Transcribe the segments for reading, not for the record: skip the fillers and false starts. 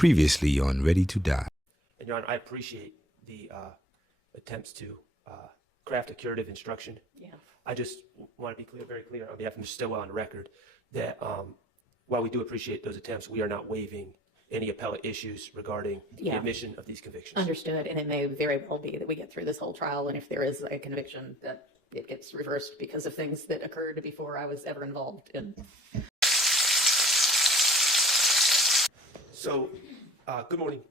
Previously on Ready to Die. And Your Honor, I appreciate the attempts to craft a curative instruction. Yeah. I just want to be clear, very clear on behalf of Mr. Stillwell on the record that while we do appreciate those attempts, we are not waiving any appellate issues regarding the admission of these convictions. Understood. And it may very well be that we get through this whole trial, and if there is a conviction, that it gets reversed because of things that occurred before I was ever involved in. So, good morning,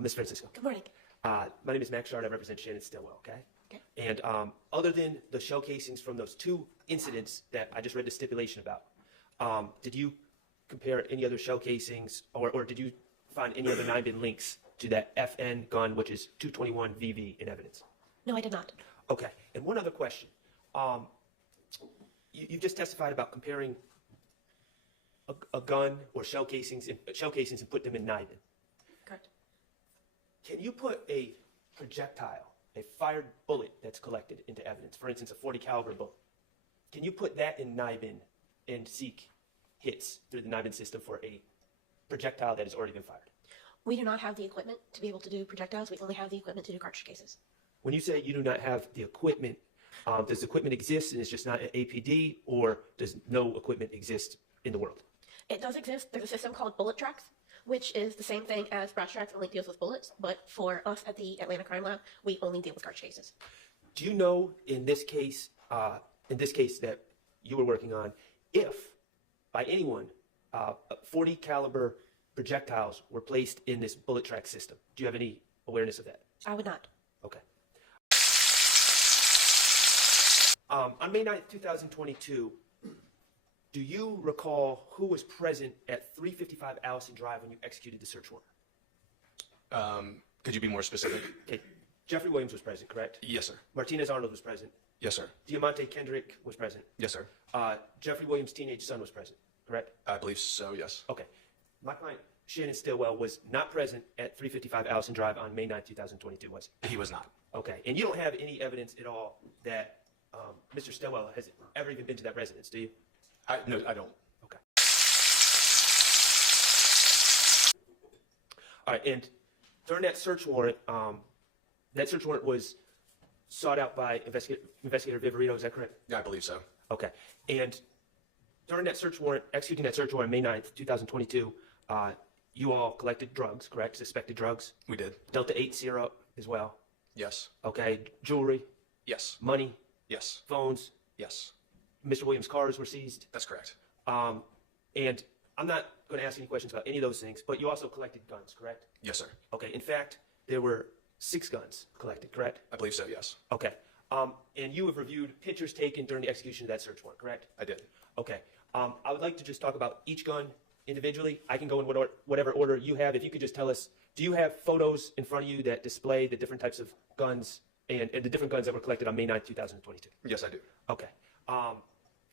Ms. Francisco. Good morning. My name is Max Schardt. I represent Shannon Stillwell, okay? Okay. And other than the shell casings from those two incidents that I just read the stipulation about, did you compare any other shell casings or did you find any other 9-bin links to that FN gun, which is 221 VV in evidence? No, I did not. Okay. And one other question. You just testified about comparing a gun or shell casings and put them in 9-bin. Correct. Can you put a projectile, a fired bullet that's collected into evidence, for instance, a .40 caliber bullet, can you put that in 9-bin and seek hits through the 9-bin system for a projectile that has already been fired? We do not have the equipment to be able to do projectiles. We only have the equipment to do cartridge cases. When you say you do not have the equipment, does the equipment exist and it's just not an APD, or does no equipment exist in the world? It does exist. There's a system called Bullet Tracks, which is the same thing as Brass Tracks, only deals with bullets. But for us at the Atlanta Crime Lab, we only deal with cartridge cases. Do you know in this case that you were working on, if by anyone 40 caliber projectiles were placed in this Bullet Track system? Do you have any awareness of that? I would not. Okay. On May 9th, 2022, do you recall who was present at 355 Allison Drive when you executed the search warrant? Could you be more specific? Okay. Jeffrey Williams was present, correct? Yes, sir. Martinez Arnold was present. Yes, sir. Diamante Kendrick was present. Yes, sir. Jeffrey Williams' teenage son was present, correct? I believe so, yes. Okay. My client, Shannon Stillwell, was not present at 355 Allison Drive on May 9th, 2022, was he? He was not. Okay. And you don't have any evidence at all that Mr. Stillwell has ever even been to that residence, do you? No, I don't. Okay. All right, and during that search warrant was sought out by Investigator Viverito, is that correct? Yeah, I believe so. Okay, and during that search warrant, executing that search warrant May 9th, 2022, you all collected drugs, correct? Suspected drugs? We did. Delta 8 syrup as well? Yes. Okay, jewelry, Yes. money, Yes. phones, Yes. Mr. Williams' cars were seized? That's correct. And I'm not going to ask any questions about any of those things, but you also collected guns, correct? Yes, sir. Okay, in fact, there were 6 guns collected, correct? I believe so, yes. Okay, and you have reviewed pictures taken during the execution of that search warrant, correct? I did. Okay, I would like to just talk about each gun individually. I can go in whatever order you have. If you could just tell us, do you have photos in front of you that display the different types of guns and the different guns that were collected on May 9th, 2022? Yes, I do. Okay.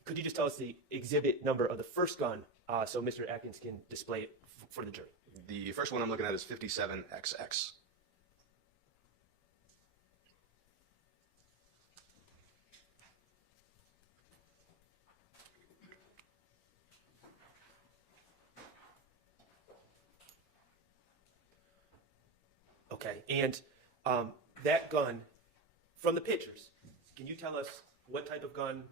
Could you just tell us the exhibit number of the first gun so Mr. Atkins can display it for the jury? The first one I'm looking at is 57XX. Okay, and that gun, from the pictures, can you tell us what type of gun,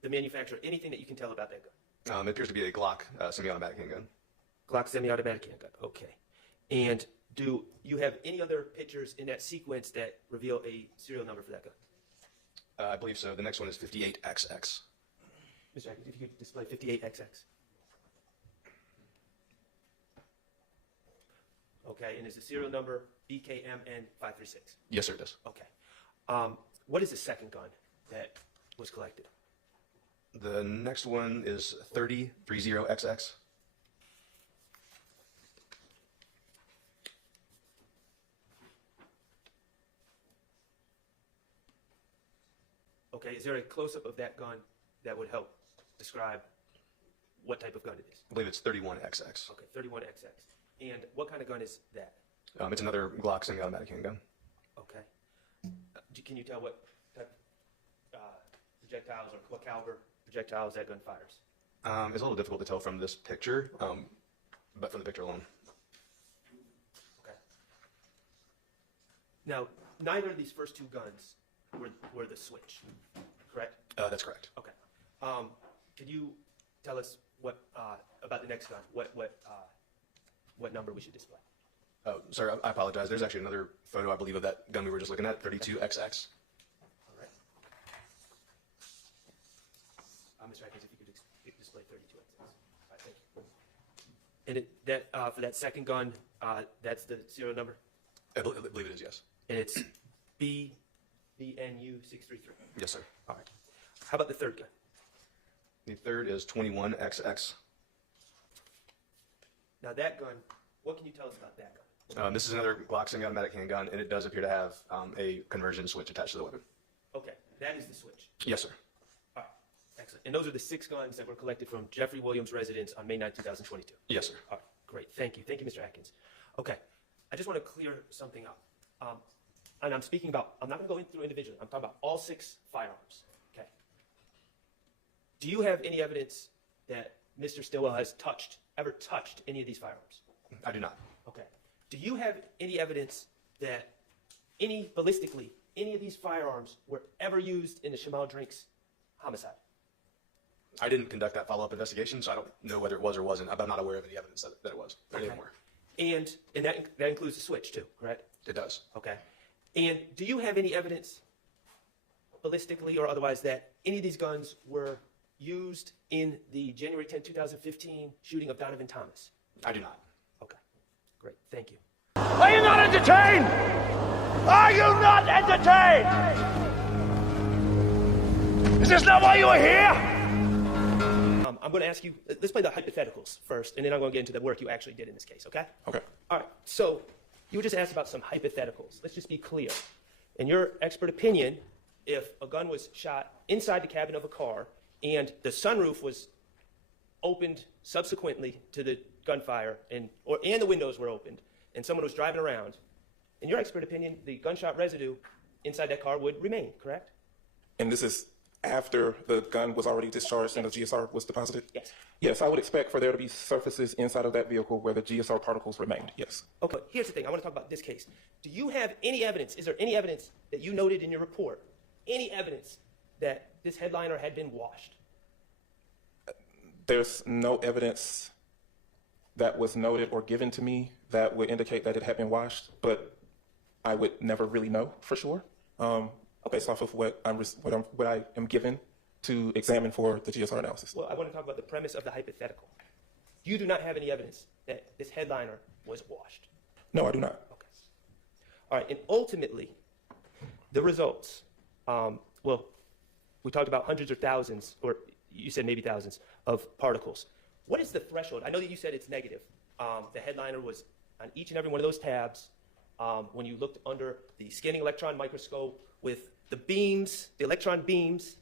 the manufacturer, anything that you can tell about that gun? It appears to be a Glock semi-automatic handgun. Glock semi-automatic handgun, okay. And do you have any other pictures in that sequence that reveal a serial number for that gun? I believe so. The next one is 58XX. Mr. Atkins, if you could display 58XX. Okay, and is the serial number BKMN536? Yes, sir, it is. Okay. What is the second gun that was collected? The next one is 30XX. Okay, is there a close-up of that gun that would help describe what type of gun it is? I believe it's 31XX. Okay, 31XX. And what kind of gun is that? It's another Glock semi-automatic handgun. Okay. Can you tell what type projectiles or what caliber projectiles that gun fires? It's a little difficult to tell from this picture, but from the picture alone. Now, neither of these first two guns were the switch, correct? That's correct. Okay. Can you tell us what about the next gun? What number we should display? Oh, sorry, I apologize. There's actually another photo, I believe, of that gun we were just looking at, 32XX. All right. Mr. Atkins, if you could display 32 XS. All right, thank you. And for that second gun, that's the serial number, I believe it is, yes. and it's BNU 633. Yes, sir. All right. How about the third gun? The third is 21XX. Now that gun, what can you tell us about that gun? This is another Glock semi-automatic handgun, and it does appear to have a conversion switch attached to the weapon. Okay, that is the switch. Yes, sir. All right, excellent. And those are the 6 guns that were collected from Jeffrey Williams' residence on May 9, 2022. Yes, sir. All right, great. Thank you. Thank you, Mr. Atkins. Okay, I just want to clear something up. And I'm speaking about, I'm not going to go through individually. I'm talking about all 6 firearms. Okay. Do you have any evidence that Mr. Stillwell has ever touched any of these firearms? I do not. Okay. Do you have any evidence that ballistically, any of these firearms were ever used in the Shamal Drinks homicide? I didn't conduct that follow-up investigation, so I don't know whether it was or wasn't. I'm not aware of any evidence that it was. Or any more. And that includes the switch too, correct? It does. Okay. And do you have any evidence, ballistically or otherwise, that any of these guns were used in the January 10, 2015 shooting of Donovan Thomas? I do not. Okay. Great. Thank you. Are you not entertained? Are you not entertained? Is this not why you are here? I'm going to ask you, let's play the hypotheticals first, and then I'm going to get into the work you actually did in this case, okay? Okay. All right. So you were just asked about some hypotheticals. Let's just be clear. In your expert opinion, if a gun was shot inside the cabin of a car and the sunroof was opened subsequently to the gunfire and the windows were opened and someone was driving around, in your expert opinion, the gunshot residue inside that car would remain, correct? And this is after the gun was already discharged and the GSR was deposited? Yes. Yes, I would expect for there to be surfaces inside of that vehicle where the GSR particles remained, yes. Okay, here's the thing. I want to talk about this case. Do you have any evidence, is there any evidence that you noted in your report, any evidence that this headliner had been washed? There's no evidence that was noted or given to me that would indicate that it had been washed, but I would never really know for sure. Based off of what I am given to examine for the GSR analysis. Well, I want to talk about the premise of the hypothetical. You do not have any evidence that this headliner was washed. No, I do not. Okay. All right, and ultimately, the results, well, we talked about hundreds or thousands, or you said maybe thousands, of particles. What is the threshold? I know that you said it's negative. The headliner was on each and every one of those tabs. When you looked under the scanning electron microscope with the beams, the electron beams,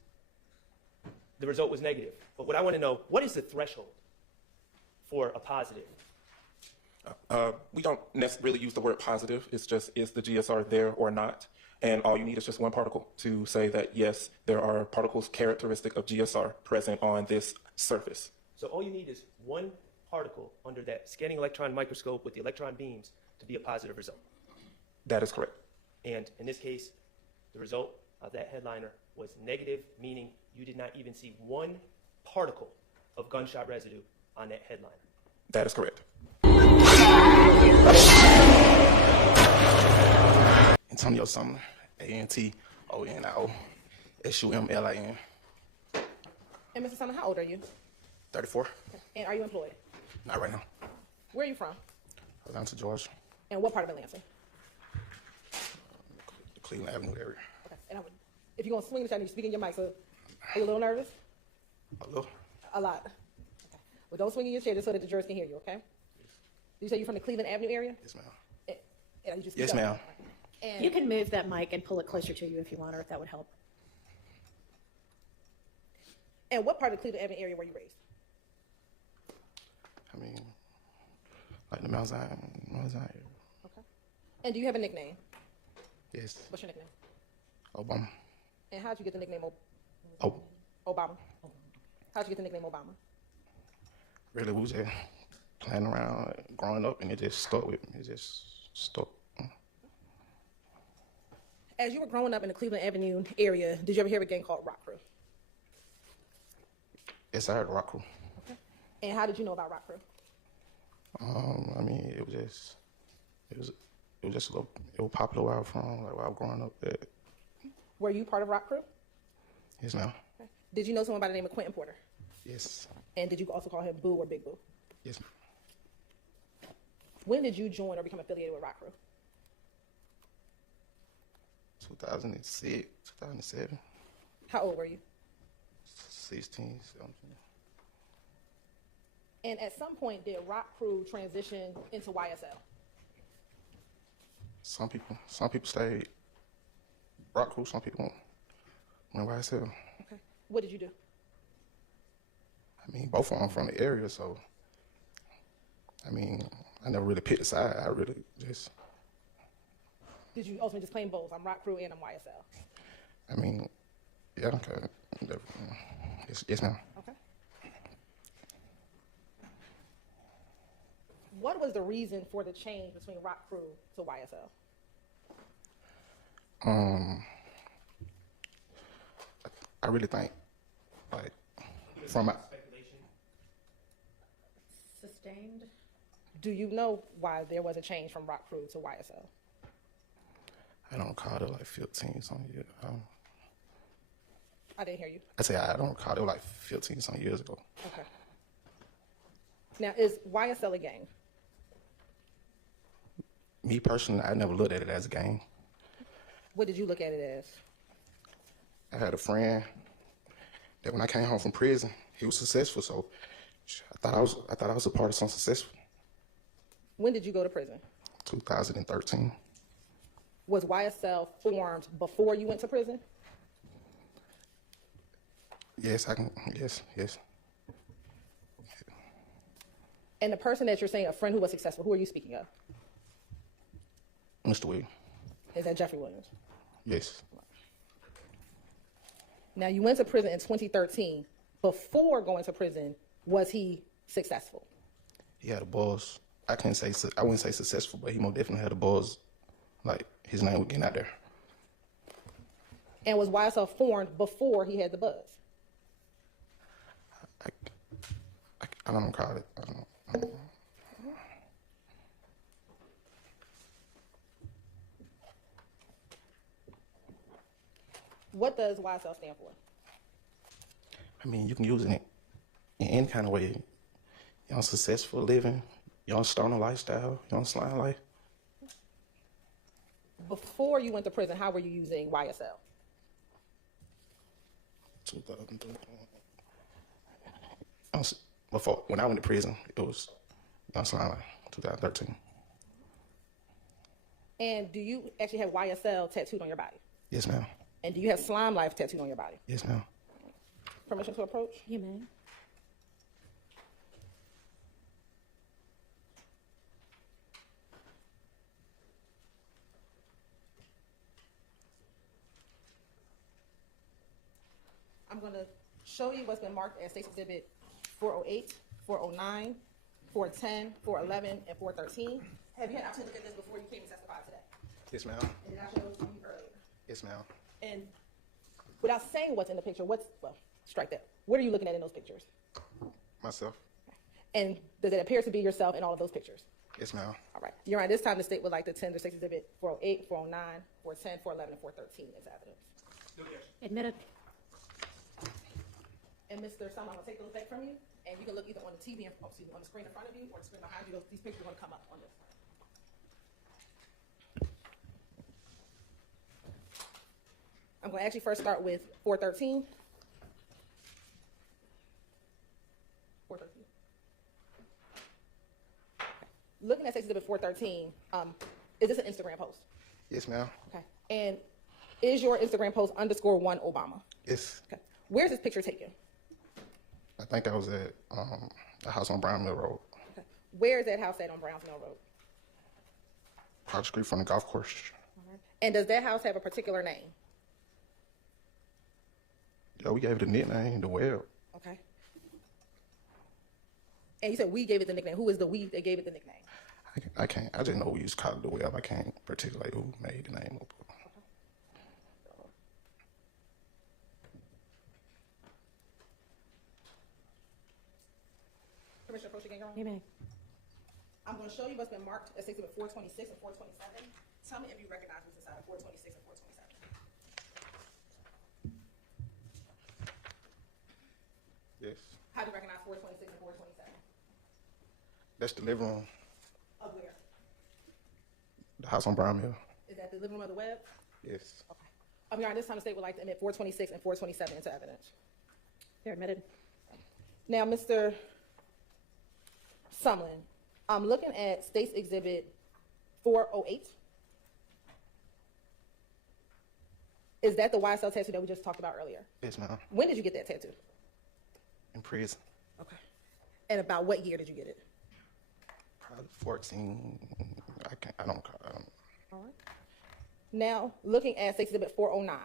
the result was negative. But what I want to know, what is the threshold for a positive? We don't necessarily use the word positive. It's just, is the GSR there or not? And all you need is just one particle to say that, yes, there are particles characteristic of GSR present on this surface. So all you need is one particle under that scanning electron microscope with the electron beams to be a positive result. That is correct. And in this case, the result of that headliner was negative, meaning you did not even see one particle of gunshot residue on that headliner. That is correct. Antonio Sumner, ANTONIO, SUMLIN. And Mr. Sumner, how old are you? 34. And are you employed? Not right now. Where are you from? Atlanta, Georgia. And what part of Atlanta? The Cleveland Avenue area. Okay. And if you're going to swing this, I need you to speak in your mic. So, are you a little nervous? A little. A lot. Okay. Well, don't swing in your chair just so that the jurors can hear you, okay? You say you're from the Cleveland Avenue area? Yes, ma'am. And you just Yes, ma'am. And You can move that mic and pull it closer to you if you want, or if that would help. And what part of the Cleveland Avenue area were you raised? I mean, like the Mount Zion area. Okay. And do you have a nickname? Yes. What's your nickname? Obama. And how'd you get the nickname Oh, Obama? How'd you get the nickname Obama? really, we was just playing around, growing up, and it just stuck with me. It just stuck. As you were growing up in the Cleveland Avenue area, did you ever hear of a gang called Rock Crew? Yes, I heard Rock Crew. Okay. And how did you know about Rock Crew? I mean, it was just a little, it was popular where I was from, like where I was growing up at. Were you part of Rock Crew? Yes, ma'am. Okay. Did you know someone by the name of Quentin Porter? Yes. And did you also call him Boo or Big Boo? Yes, ma'am. When did you join or become affiliated with Rock Crew? 2006, 2007, How old were you? 16, 17. And at some point, did Rock Crew transition into YSL? Some people stayed Rock Crew, some people went YSL. Okay. What did you do? I mean, both of them from the area, so, I mean, I never really picked a side. I really just... Did you ultimately just claim both? I'm Rock Crew and I'm YSL. I mean, yeah, okay. Yes, ma'am. Okay. What was the reason for the change between Rock Crew to YSL? I really think, like, from my... Sustained? Do you know why there was a change from Rock Crew to YSL? I don't recall it like 15 something years. I didn't hear you. I say I don't recall it like 15 something years ago. Okay. Now, is YSL a gang? Me personally, I never looked at it as a game. What did you look at it as? I had a friend that when I came home from prison, he was successful, so I thought I was a part of something successful. When did you go to prison? 2013. Was YSL formed before you went to prison? Yes, yes. And the person that you're saying, a friend who was successful, who are you speaking of? Mr. Williams. Is that Jeffrey Williams? Yes. Now, you went to prison in 2013. Before going to prison, was he successful? He had a buzz. I wouldn't say successful, but he most definitely had a buzz. Like, his name was getting out there. And was YSL formed before he had the buzz? I don't recall it. I don't know. What does YSL stand for? I mean, you can use it in any kind of way. You're on successful living, you're on stoner lifestyle, you're on slime life. Before you went to prison, how were you using YSL? 2003. Before, when I went to prison, it was on slime life, 2013. And do you actually have YSL tattooed on your body? Yes, ma'am. And do you have Slime Life tattooed on your body? Yes, ma'am. Permission to approach? You may. I'm going to show you what's been marked as State's Exhibit 408, 409, 410, 411, and 413. Have you had an opportunity to look at this before you came and testified today? Yes, ma'am. And did I show those to you earlier? Yes, ma'am. And without saying what's in the picture, strike that. What are you looking at in those pictures? Myself. And does it appear to be yourself in all of those pictures? Yes, ma'am. All right. Your Honor, this time the state would like to tender State's Exhibit 408, 409, 410, 411, and 413 as evidence. Admitted. And Mr. Sum, I'm going to take those back from you, and you can look either on the TV, on the screen in front of you, or the screen behind you. These pictures are going to come up on this. I'm going to actually first start with 413. 413. Looking at Exhibit 413, is this an Instagram post? Yes, ma'am. Okay. And is your Instagram post _1 Obama? Yes. Okay. Where's this picture taken? I think I was at a house on Brown Mill Road, Okay. Where is that house at on Browns Mill Road? across the street from the golf course. And does that house have a particular name? Yeah, we gave it a nickname, the Web. Okay. And you said we gave it the nickname. Who is the we that gave it the nickname? I can't. I just know we used to call it the Web. I can't particulate who made the name up. permission to approach again, Your Honor? You may. I'm going to show you what's been marked as Exhibit 426 and 427. Tell me if you recognize what's inside of 426 and 427. Yes. How do you recognize 426 and 427? That's the living room. Of where? The house on Brown Hill. Is that the living room of the web? Yes. Okay. Your Honor, this time the state would like to admit 426 and 427 into evidence. They're admitted. Now, Mr. Sumlin, I'm looking at State's Exhibit 408. Is that the YSL tattoo that we just talked about earlier? Yes, ma'am. When did you get that tattoo? In prison. Okay. And about what year did you get it? Probably 14. I don't. All right. Now, looking at State's Exhibit 409.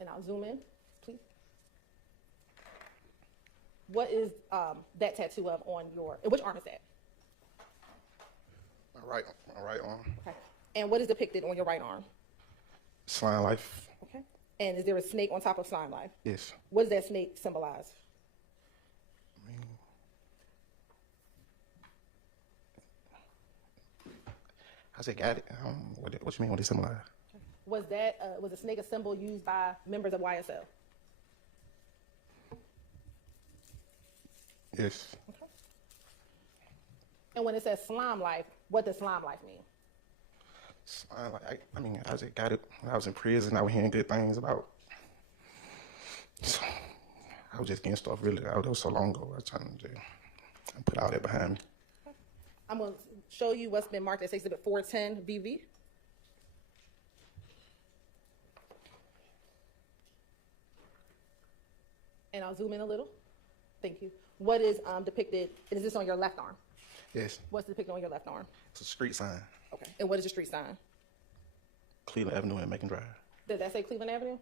And I'll zoom in, please. What is that tattoo of on your, which arm is that? My right arm. Okay. And what is depicted on your right arm? Slime life. Okay. And is there a snake on top of Slime Life? Yes. What does that snake symbolize? I said, got it. What you mean? What it symbolize? Was the snake a symbol used by members of YSL? Yes. Okay. And when it says Slime Life, what does Slime Life mean? Slime life. I just got it when I was in prison. I was hearing good things about. So, I was just getting stuff really. That was so long ago. I was trying to put all that behind me. I'm going to show you what's been marked as Exhibit 410 VV. And I'll zoom in a little. Thank you. What is depicted, is this on your left arm? Yes. What's depicted on your left arm? It's a street sign. Okay. And what is the street sign? Cleveland Avenue and Macon Drive. Does that say Cleveland Avenue?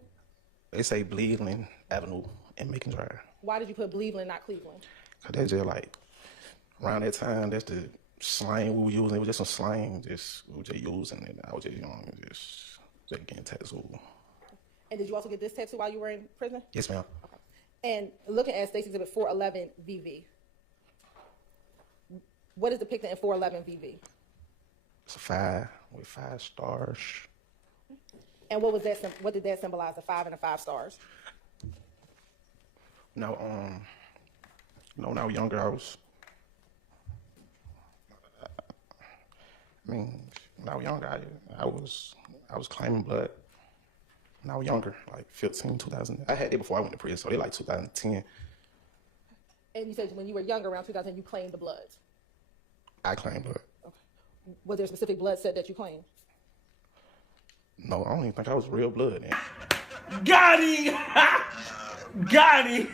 They say Cleveland Avenue and Macon Drive. Why did you put Cleveland, not Cleveland? Cause that's just like, around that time, that's the slang we were using. It was just some slang we were just using it. I was just young, just getting tattooed. And did you also get this tattoo while you were in prison? Yes, ma'am. Okay. And looking at State's Exhibit 411 VV, what is depicted in 411 VV? It's a 5 with 5 stars. And what was that? What did that symbolize? The 5 and the 5 stars. No, when I was younger, when I was younger, I was claiming blood. When I was younger, like 15, 2000. I had it before I went to prison, so they like 2010. And you said when you were younger, around 2000, you claimed the bloods. I claimed blood. Okay. Was there a specific blood set that you claimed? No, I don't even think I was real blood then. Got him! Got him!